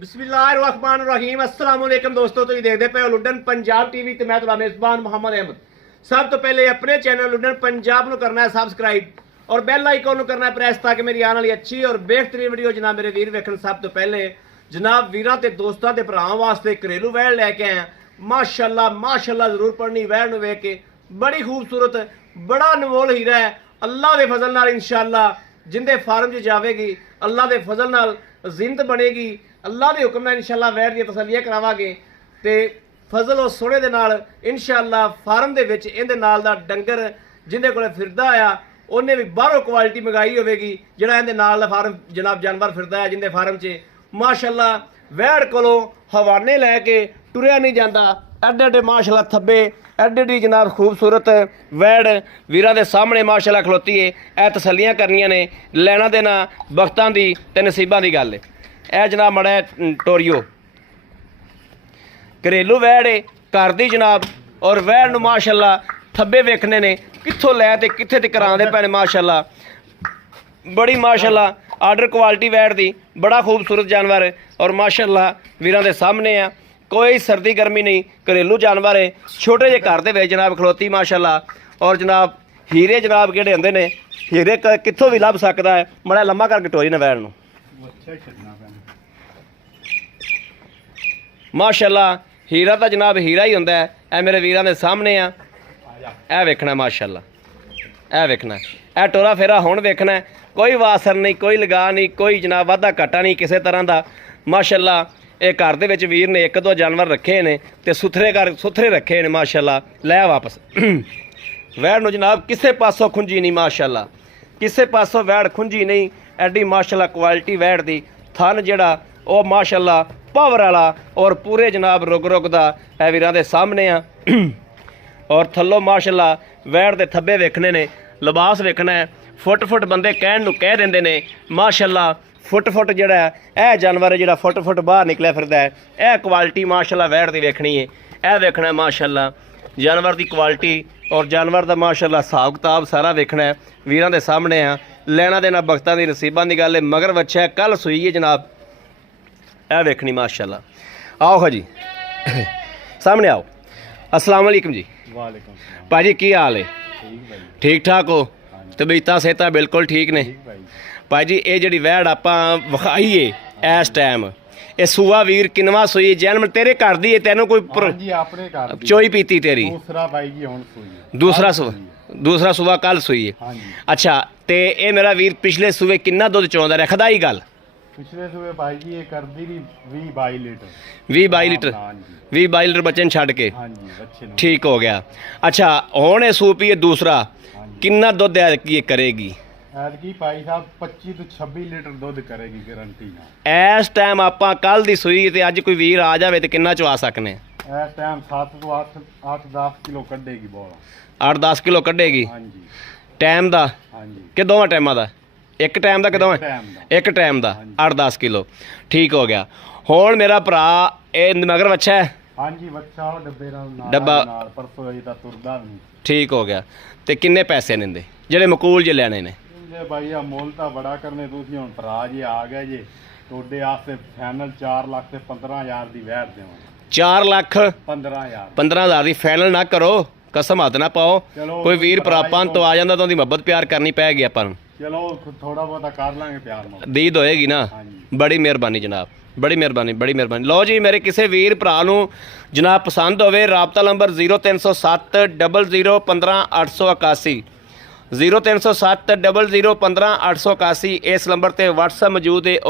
बिस्मिल्लाहिर्रहमानिर्रहीम अस्सलाम वालेकुम दोस्तों, तुसीं देखदे पे हो लुडन पंजाब टीवी ते मैं तुहाडा मेज़बान मोहम्मद अहमद। सब तो पहले अपने चैनल लुडन पंजाब नूं करना है सबसक्राइब और बैल आइकन नूं करना है प्रेस ताकि मेरी आने वाली अच्छी और बेहतरीन वीडियो जनाब मेरे वीर वेखण। सब तो पहले जनाब वीरां ते दोस्तां ते भरावां वास्ते घरेलू वैड़ लैके आए। माशाअल्लाह माशाअल्लाह जरूर पढ़नी वैड़ नूं वेख के, बड़ी खूबसूरत बड़ा अनमोल हीरा है। अल्लाह के फजल नाल इंशाअल्लाह जिंदे फार्म च जावेगी, अल्लाह के फजल नाल जिंद बनेगी, अल्लाह के हुक्म नाल इंशाअल्लाह वैड़ दी तसल्लियां करावांगे ते फजल और सोने दे नाल इंशाअल्लाह फार्म दे विच इहदे नाल दा डंगर जिंदे कोले फिरदा आया उन्हें भी बाहरों क्वालिटी मंगाई होवेगी, जिहड़ा इहदे नाल दा फार्म जनाब जानवर फिरदा है जिंदे फार्म च माशाअल्लाह वैड़ कोलों हवाने लैके टुरिया नहीं जाता। एडे एडे माशाअल्लाह थब्बे एडे एडी जनाब खूबसूरत वैड़ वीरां दे सामने माशाअल्लाह खलोती है। यह तसल्लियां करनियां ने, लैना देना वक्तां दी ते नसीबां दी गल है। यह जनाब मड़ा टोरियो घरेलू वैड़ है घर दी जनाब, और वैड़ नूं माशाअल्लाह थब्बे वेखने ने कित्थों लै ते कित्थे तक आंदे पे ने माशाअल्लाह। बड़ी माशाअल्लाह आर्डर क्वालिटी वैड़ दी, बड़ा खूबसूरत जानवर है और माशाअल्लाह वीरां दे सामने आ। कोई सर्दी गर्मी नहीं, घरेलू जानवर है, छोटे जे घर दे विच जनाब खलोती माशाअल्लाह। और जनाब हीरे जनाब किहड़े हुंदे ने, हीरे कित्थों भी लभ सकदा है। मड़ा लम्मा करके टोरी ने वैड़ नूं माशाअल्लाह। हीरा तो जनाब हीरा ही हुंदा है। ए मेरे वीरां दे सामने आ, ए वेखना माशाअल्लाह, ए वेखना ए टोरा फेरा हुण वेखना। कोई वासर नहीं, कोई लगा नहीं, कोई जनाब वाधा घाटा नहीं किसी तरह का माशाअल्लाह। ये घर दे विच वीर ने एक दो जानवर रखे ने ते सुथरे रखे ने माशाअल्लाह। लै वापस वैड़ नूं जनाब किसे पासों खुंजी नहीं माशाअल्लाह, किसे पासों वैड़ खुंजी नहीं। एडी माशाअल्लाह क्वालिटी वैड़ दी, थन जिहड़ा ओ माशाअल्लाह पावर वाला और पूरे जनाब रुग दा है वीरां दे सामने आ। और थल्लों माशाअल्लाह वैड़ दे थब्बे वेखने ने, लिबास वेखना है। फुट बंदे कहण नूं कह दिंदे ने माशाअल्लाह। फुट जिहड़ा है जानवर है जिहड़ा फुट बाहर निकलिया फिरदा है। यह क्वालिटी माशाअल्लाह वैड़ दी वेखनी है। यह वेखना है माशाअल्लाह जानवर दी क्वालिटी और जानवर दा माशाअल्लाह हिसाब किताब सारा वेखना है। वीरां दे सामने आ, लैना देना बख्तां दी नसीबां दी गल है। मगर बच्चा कल सूई है जनाब, यह वेखनी माशाअल्लाह। आओ जी सामने आओ। अस्सलाम वालेकुम जी। वालेकुम भाजी की हाल है? ठीक ठाक हो? तबीयतां सेहतां बिल्कुल ठीक ने भाई जी? ये जी वैड़ आपां विखाई है इस टाइम, ये सूआ वीर किनवा सूई जन्म तेरे घर दी है? तेनों कोई चोई पीती तेरी? दूसरा सूआ कल सूई है। अच्छा, तो ये मेरा वीर पिछले सूए किन्ना दुध चोंदा रखदा ही गल? पिछले सूए भाई जी ये करदी री 20-22 लीटर 20-22 लीटर बच्चे छड़ के ठीक हो गया। अच्छा हुण ये सूपी है दूसरा, किन्ना दुध ये करेगी? भाई साहब 25 तो 26 लीटर दुध करेगी गारंटी नाल। इस टाइम आपां कल दी सूई ते अज कोई वीर आ जावे ते किन्ना चवा सकने? इस टाइम 7 तो 8-10 किलो कड्डेगी बोला। 8-10 किलो कड्डेगी टाइम दा कि दोवां टाइमां दा? एक टाइम दा कि दोवां? एक टाइम दा 8-10 किलो ठीक हो गया। हुण मेरा भरा ये मगर बच्चा है? हाँ जी बच्चा डब्बा परसों दा तुरदा नहीं ठीक हो गया। ते किन्ने पैसे निंदे जेड़े मकूल जे लैने ने? भाई मोल तो बड़ा करने तुसीं हुण भरा जी आ गए जे तोड़े वास्ते फाइनल 4 लाख ते 15,000 दी वैड़ देवां। 4 लाख 15,000 दी फाइनल ना करो, कसम हथ ना पाओ। कोई वीर प्रापां तो आ जांदा तो उहदी मोहब्बत प्यार करनी पैगी आपां नूं। चलो थोड़ा बहुत कर लांगे प्यार दीद होएगी ना। बड़ी मेहरबानी जनाब, बड़ी मेहरबानी बड़ी मेहरबानी। लो जी मेरे किसी वीर भरा नूं जनाब पसंद होवे, राबता नंबर 0307 00 15 881 0307 00 15 881 इस नंबर ते व्हाट्सएप मौजूद है।